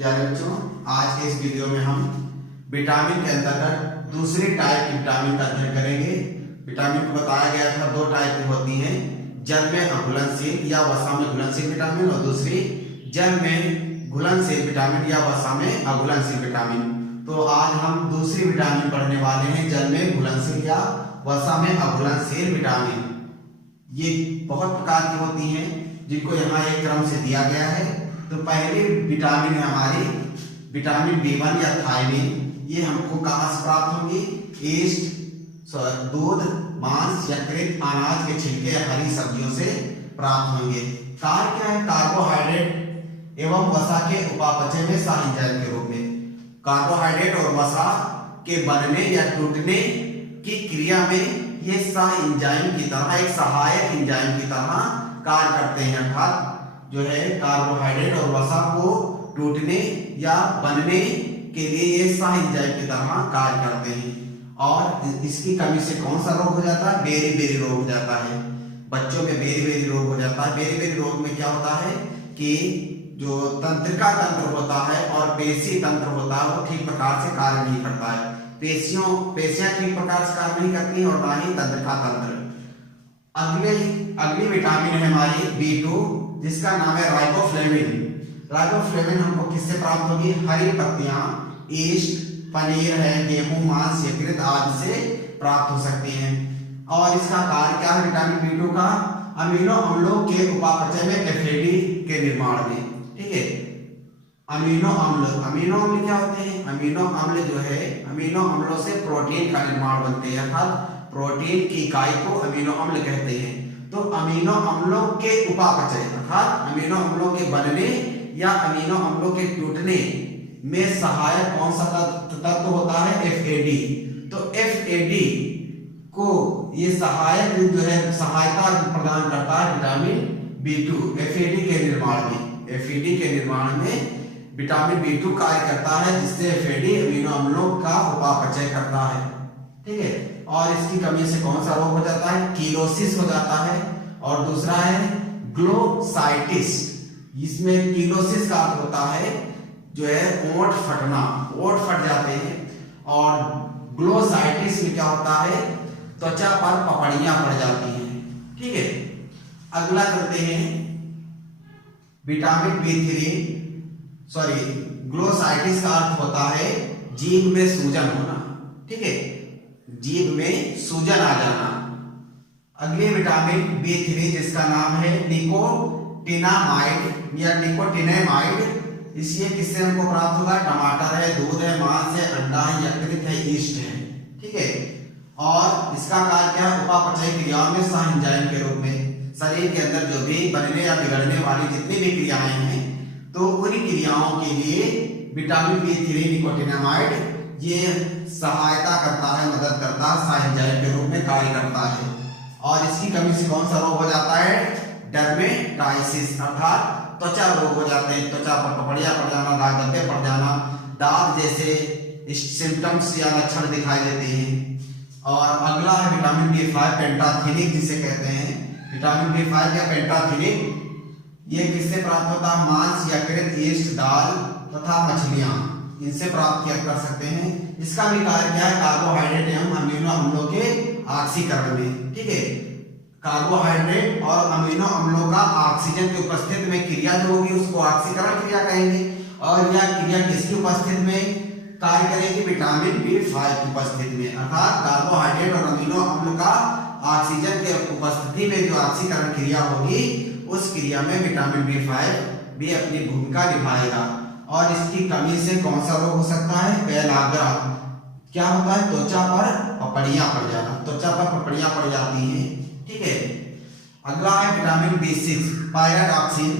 प्यारे बच्चों, आज के इस वीडियो में हम विटामिन के अंतर्गत दूसरी टाइप की विटामिन का अध्ययन करेंगे। विटामिन को बताया गया था दो टाइप की होती हैं, जल में अघुलनशील या वसा में घुलनशील विटामिन, और दूसरी जल में घुलनशील विटामिन या वसा में अघुलनशील विटामिन। तो आज हम दूसरी विटामिन पढ़ने वाले हैं, जल में घुलनशील या वसा में अघुलनशील विटामिन। ये बहुत प्रकार की होती हैं जिनको यहाँ एक क्रम से दिया गया है। तो पहली विटामिन है हमारी विटामिन B1 या थायमिन। ये हमको कहाँ से प्राप्त होंगी? ईस्ट, दूध, मांस, यकृत, अनाज के छिलके या हरी सब्जियों से प्राप्त होंगे। कार्य क्या है? कार्बोहाइड्रेट एवं वसा के उपापचय में सह एंजाइम के रूप में। कार्बोहाइड्रेट और वसा के बनने या टूटने की क्रिया में ये सह एंजाइम की तरह, एक सहायक एंजाइम की तरह कार्य करते हैं। अर्थात जो है कार्बोहाइड्रेट और वसा को टूटने या बनने के लिए ये सह एंजाइम की तरह कार्य करते हैं। और इसकी कमी से कौन सा रोग हो जाता है? बेरी बेरी रोग हो जाता है। बच्चों में बेरी बेरी रोग हो जाता है। बेरी बेरी रोग में क्या होता है कि जो तंत्रिका तंत्र होता है और पेशी तंत्र होता है वो ठीक प्रकार से कार्य नहीं करता है। पेशियां ठीक प्रकार से कार्य नहीं करती और ना ही तंत्रिका तंत्र। अगली विटामिन है हमारी B2, जिसका नाम है राइबोफ्लेविन। राइबोफ्लेविन हमको किससे प्राप्त होगी? हरी पत्तियां, ईस्ट, पनीर है, गेहूं, मांस, यकृत आदि से प्राप्त हो सकती हैं। और इसका कार्य क्या है विटामिन B2 का? अमीनो अम्लों के उपापचय में FAD के निर्माण में। ठीक है, अमीनो अम्ल क्या होते हैं? अमीनो अम्ल जो है, अमीनो अम्लों से प्रोटीन का निर्माण बनते हैं, अर्थात प्रोटीन की इकाई को अमीनो अम्ल कहते हैं। तो अमीनो अम्लों के उपापचय अर्थात अमीनो अम्लों के बनने या अमीनो अम्लों के टूटने में सहायक कौन सा तत्व होता है? FAD। तो FAD को ये सहायक जो है सहायता प्रदान करता है विटामिन B2 FAD के निर्माण में। FAD के निर्माण में विटामिन B2 कार्य करता है, जिससे FAD अमीनो अम्लों का उपापचय करता है। ठीक है, और इसकी कमी से कौन सा रोग हो जाता है? कीलोसिस हो जाता है। और दूसरा है ग्लोसाइटिस। इसमें कीलोसिस का अर्थ होता है जो है ओंठ फटना, ओंठ फट जाते हैं। और ग्लोसाइटिस में क्या होता है? त्वचा पर पपड़ियां पड़ जाती हैं। ठीक है, अगला करते हैं विटामिन B3। ग्लोसाइटिस का अर्थ होता है जीभ में सूजन होना। ठीक है, जीभ में सूजन आ जाना। अगले विटामिन B3 जिसका नाम है निकोटिनामाइड या निकोटिनेमाइड। इससे किससे हमको प्राप्त होगा? टमाटर है, दूध है, मांस है, अंडा है, यकृत है, ईस्ट है। ठीक है, और इसका कार्य क्या है? उपापचय क्रियाओं में सह एंजाइम के रूप में। शरीर के अंदर जो भी बनने या बिगड़ने वाली जितनी भी क्रियाएं हैं, तो उन क्रियाओं के लिए विटामिन B3 निकोटिनामाइड ये सहायता करता है, मदद करता है, सह एंजाइम के रूप में कार्य करता है। और इसकी कमी से कौन सा रोग हो जाता है? डर्मेटाइसिस, अर्थात त्वचा रोग हो जाते हैं। त्वचा पर पपड़ियां पड़ जाना, दाग धब्बे पड़ जाना, दाग जैसे सिम्टम्स या लक्षण दिखाई देते हैं। और अगला है विटामिन B5 पेंटाथेनिक जिसे कहते हैं। विटामिन B5 या पेंटाथेनिक ये किससे प्राप्त होता है? मांस, यकृत, ईस्ट, दाल तथा मछलियां, इनसे प्राप्त किया कर सकते हैं। इसका भी कार्य क्या है? कार्बोहाइड्रेट एवं अमीनो अम्लों के ऑक्सीकरण में। ठीक है, कार्बोहाइड्रेट और अमीनो अम्लों का ऑक्सीजन की उपस्थिति में क्रिया जो होगी उसको ऑक्सीकरण क्रिया कहेंगे। और यह क्रिया किसकी उपस्थिति में कार्य करेगी? विटामिन B5 की उपस्थिति में। अर्थात कार्बोहाइड्रेट और अमीनो अम्ल का ऑक्सीजन के उपस्थिति में जो ऑक्सीकरण क्रिया होगी उस क्रिया में विटामिन B5 भी अपनी भूमिका निभाएगा। और इसकी कमी से कौन सा रोग हो सकता है? पेलाग्रा। क्या होता है? त्वचा पर पपड़ियां पड़ जाना, त्वचा पर पपड़ियां पड़ जाती हैं। ठीक है, अगला है विटामिन B6 पायरिडॉक्सिन।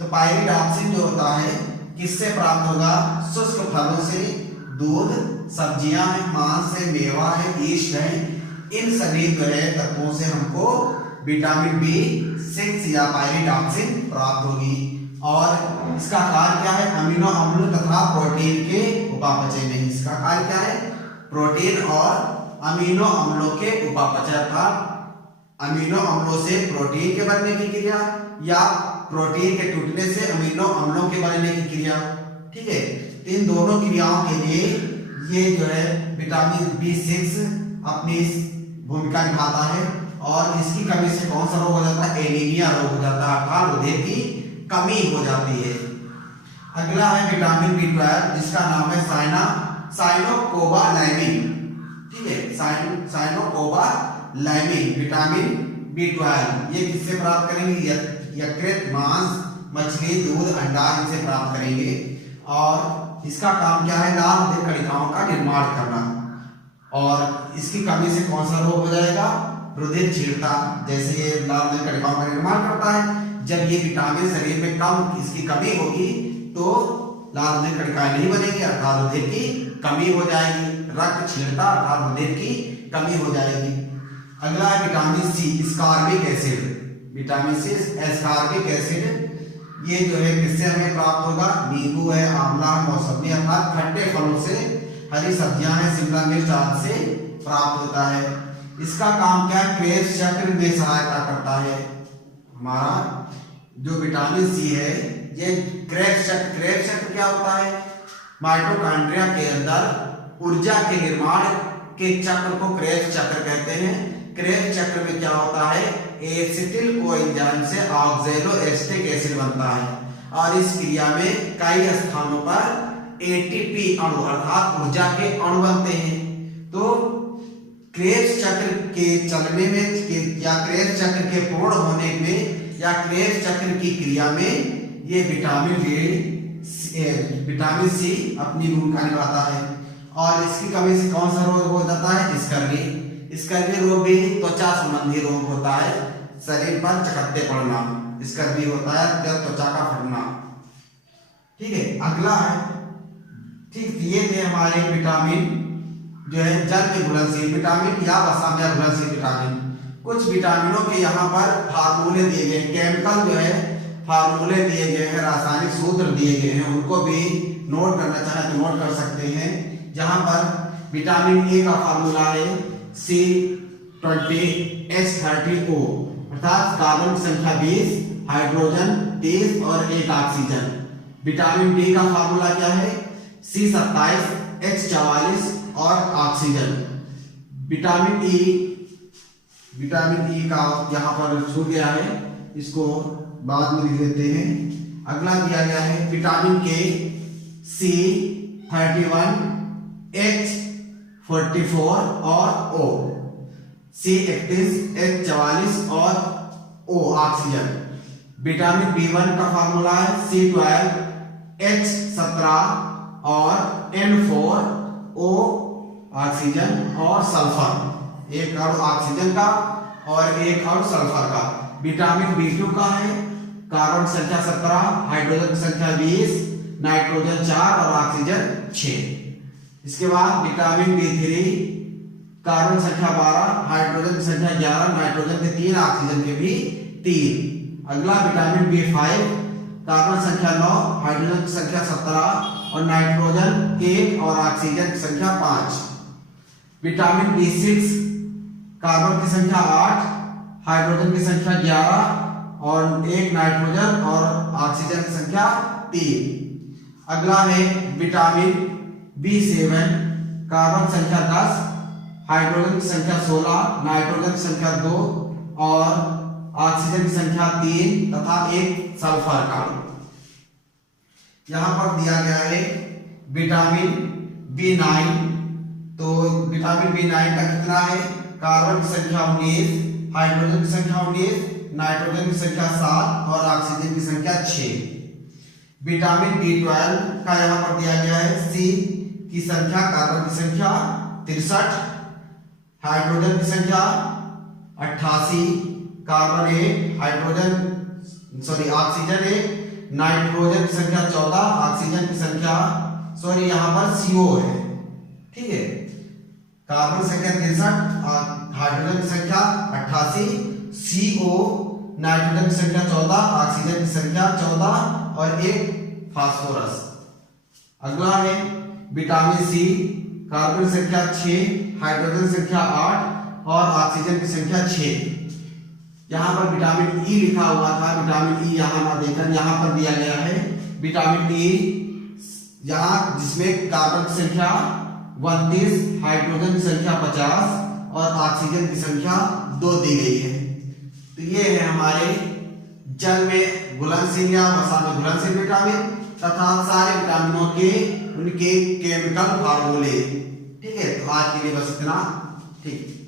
तो पायरिडॉक्सिन जो होता है किससे प्राप्त होगा? शुष्क फलों से, दूध, सब्जियां हैं, मांस है, मेवा है, ईस्ट है। इन सभी तत्वों से हमको विटामिन B6 या पायरिडॉक्सिन प्राप्त होगी। और इसका कार्य क्या है? अमीनो अम्ल तथा प्रोटीन के उपापचय में। इसका कार्य क्या है? प्रोटीन और अमीनो अम्लों के उपापचय का, अमीनो अम्लों से प्रोटीन के बनने की क्रिया या प्रोटीन के टूटने से अमीनो अम्लों के बनने की क्रिया। ठीक है। तो इन दोनों क्रियाओं के लिए ये जो है विटामिन B6 अपनी भूमिका निभाता है और इसकी कमी से कौन सा रोग हो जाता है? एनीमिया रोग हो जाता है, अर्थात रुधिर की कमी हो जाती है। अगला है विटामिन B12 जिसका नाम है साइनोकोबालैमिन, ठीक है, साइनोकोबालैमिन विटामिन B12। ये किससे प्राप्त करेंगे? यकृत, मांस, मछली, दूध, अंडा इनसे प्राप्त करेंगे और इसका काम क्या है? लाल रक्त कणिकाओं का निर्माण करना। और इसकी कमी से कौन सा रोग हो जाएगा? रुधिर क्षीणता। जैसे ये लाल रक्त कणिकाओं का निर्माण करता है, जब ये विटामिन शरीर में कम इसकी कमी होगी तो लाल रक्त कणिकाएं नहीं बनेगी, अर्थात रुधिर की कमी हो जाएगी, रक्त क्षीणता अर्थात रुधिर की कमी हो जाएगी। अगला है vitamin C ascorbic acid. Vitamin C ascorbic acid ये जो है किससे हमें प्राप्त होगा? नींबू है, आंवला है, मौसमी अर्थात खट्टे फलों से, हरी सब्जियां हैं, शिमला मिर्च आदि से प्राप्त होता है। इसका काम क्या है? क्रेब्स चक्र में सहायता करता है। हमारा जो विटामिन C है ये क्रेब्स चक्र क्या होता है? माइटोकॉन्ड्रिया के अंदर ऊर्जा के निर्माण के चक्र को क्रेब्स चक्र कहते हैं। क्रेब्स चक्र में क्या होता है? एसिटिल कोएंजाइम से ऑक्सैलोएसिटिक एसिड बनता है और इस क्रिया में कई स्थानों पर एटीपी अणु अर्थात ऊर्जा के अणु बनते हैं। तो क्रेब्स चक्र के चलने में या क्रेब्स चक्र के पूर्ण होने में या क्रेब्स चक्र की क्रिया में ये विटामिन C अपनी भूमिका निभाता है। और इसकी कमी से कौन सा रोग हो जाता है? स्कर्वी रोग भी त्वचा संबंधी रोग होता है, शरीर पर चकत्ते पड़ना, स्कर्वी होता है त्वचा का फटना, ठीक है। अगला है, ठीक, ये थे हमारे विटामिन जो है जल में घुलनशील विटामिन या वसा में घुलनशील विटामिन। कुछ विटामिनों के यहाँ पर फार्मूले दिए गए, केमिकल जो है फार्मूले दिए गए हैं, रासायनिक सूत्र दिए गए हैं, उनको भी नोट करना चाहे तो नोट कर सकते हैं। जहां पर विटामिन ए का फार्मूला है C20H30O अर्थात कार्बन संख्या 20, हाइड्रोजन 30 और 1 ऑक्सीजन। विटामिन डी का फार्मूला क्या है? C27H44 और ऑक्सीजन। विटामिन ई का यहाँ पर छूट गया है, इसको बाद में लिख देते हैं। अगला दिया गया है विटामिन के C31H44 और O, C31H44 और O ऑक्सीजन। विटामिन B1 का फार्मूला है C12H17 और N4O ऑक्सीजन और सल्फर, एक अणु ऑक्सीजन का और एक अणु सल्फर का। विटामिन B2 का है कार्बन संख्या 17, हाइड्रोजन संख्या 20, नाइट्रोजन 4 और ऑक्सीजन 6। इसके बाद विटामिन B3 कार्बन संख्या 12, हाइड्रोजन संख्या 11, नाइट्रोजन के 3, ऑक्सीजन के भी 3। अगला विटामिन B5 कार्बन संख्या 9, हाइड्रोजन संख्या 17 और नाइट्रोजन 1 और ऑक्सीजन की संख्या 5। विटामिन B6 कार्बन की संख्या 8, हाइड्रोजन की संख्या 11 और 1 नाइट्रोजन और ऑक्सीजन की संख्या 3। अगला है विटामिन B7 कार्बन संख्या 10, हाइड्रोजन की संख्या 16, नाइट्रोजन की संख्या 2 और ऑक्सीजन की संख्या 3 तथा 1 सल्फर का। यहां पर दिया गया है विटामिन B9। तो विटामिन B9 का कितना है? कार्बन की संख्या 19, हाइड्रोजन की संख्या 19, नाइट्रोजन की संख्या 7 और ऑक्सीजन की संख्या 6। विटामिन B12 का यहाँ पर दिया गया है C की संख्या, कार्बन की संख्या 63, हाइड्रोजन की संख्या 88, कार्बन 1, ऑक्सीजन 1, नाइट्रोजन की संख्या 14, ऑक्सीजन की संख्या यहाँ पर CO है, ठीक है। कार्बन संख्या 63, हाइड्रोजन की संख्या 88, CO, नाइट्रोजन की संख्या 14, ऑक्सीजन की संख्या 14 और 1 फास्फोरस। अगला है विटामिन C कार्बन संख्या 6, हाइड्रोजन संख्या 8 और ऑक्सीजन की संख्या 6। यहाँ पर विटामिन E लिखा हुआ था, विटामिन E यहाँ ना देकर यहाँ पर दिया गया है विटामिन E यहाँ जिसमें कार्बन की संख्या 32, हाइड्रोजन की संख्या 50 और ऑक्सीजन की संख्या 2 दी गई है। तो ये है हमारे जल में घुलनशील या वसा में घुलनशील विटामिन तथा सारे विटामिनों के उनके केमिकल फार्मूले। ठीक है, तो आज के लिए बस इतना। ठीक।